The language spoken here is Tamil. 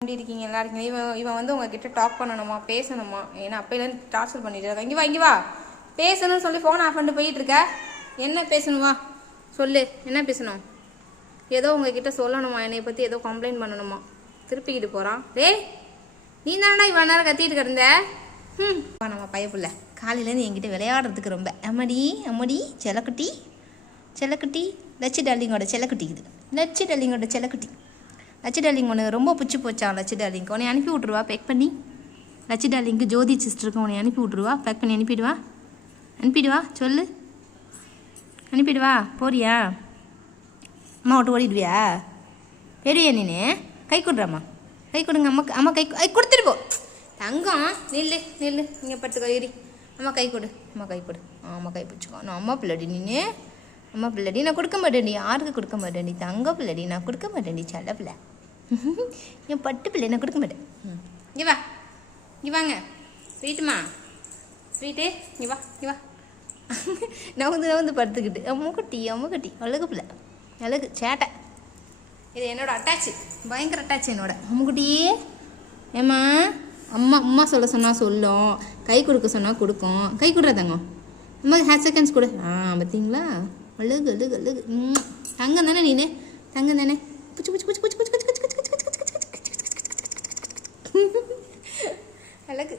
எப்படி இருக்கீங்க எல்லாருக்கும்? இவன் வந்து உங்ககிட்ட டாக் பண்ணணுமா, பேசணுமா? ஏன்னா அப்பையிலேருந்து டார்ச்சர் பண்ணிட்டு இருக்கா. இங்கே வா பேசணும்னு சொல்லி ஃபோன் ஆஃப் பண்ணிட்டு போயிட்டு இருக்க. என்ன பேசணுமா சொல்லு, என்ன பேசணும்? ஏதோ உங்ககிட்ட சொல்லணுமா, என்னை பற்றி ஏதோ கம்ப்ளைண்ட் பண்ணணுமா? திருப்பிக்கிட்டு போகிறான். டேய் நீ தானடா இவ்வளோ நேரம் கத்திட்டு கிடந்த. நம்ம பயப்புள்ள காலையிலேருந்து என்கிட்ட விளையாடுறதுக்கு ரொம்ப அம்மடி அம்மடி செல்லக்குட்டி செல்லக்குட்டி லட்சி டார்லிங்கோட செல்லக்குட்டி. இது லட்சி டார்லிங்கோட செல்லக்குட்டி. லட்சி டார்லிங் உனக்கு ரொம்ப பிடிச்சி போச்சான். லட்சி டார்லிங்க்கு உன்னை அனுப்பி விட்ருவா பேக் பண்ணி. லட்சி டார்லிங்க்கு ஜோதி சிஸ்டருக்கு உன்னை அனுப்பி விட்ருவா பேக் பண்ணி அனுப்பிடுவா சொல்லு, அனுப்பிடுவா. போறியா? அம்மா விட்டு ஓடிடுவியா? பெரிய நீனு கை கொடுறாம்மா, கை கொடுங்க அம்மா. அம்மா கை கொடுத்துட்டு போ தங்கம். நில்லு நில்லு, இங்கே படுத்துக்கோ ஏறி. அம்மா கை கொடு, அம்மா கை கொடு. அம்மா கை பிடிச்சிக்கோ. நான் அம்மா பிள்ளடி நீனு, அம்மா பிள்ளடி. நான் கொடுக்க மாட்டேன்டி, யாருக்கு கொடுக்க மாட்டேன்டி. தங்க பிள்ளடி நான் கொடுக்க மாட்டேன்டி, செல்ல பிள்ளை. என் பட்டு பிள்ளை நான் கொடுக்க மாட்டேன். இங்கே வா, இங்கே வாங்க. ஸ்வீட்டுமா ஸ்வீட்டு, இங்கே வா இங்கே வா. நவுந்து படுத்துக்கிட்டு அம்முக்குட்டி அழகு பிள்ளை, அழகு சேட்டை. இது என்னோட அட்டாச்சு, பயங்கர அட்டாச்சு என்னோட அம்முக்குட்டியே. ஏம்மா அம்மா சொல்ல சொன்னால் சொல்லும், கை கொடுக்க சொன்னால் கொடுக்கும். கை கொடுறாதாங்க அம்மா. ஹேர் செகண்ட்ஸ் கொடு. பார்த்தீங்களா? அழகு அழகு அழகு. தங்கம் தானே நீனு, தங்கம் தானே. புச்சு புச்சு புச்சு புச்சு புச்சு புச்சு புச்சு புச்சு புச்சு புச்சு புச்சு அழகு.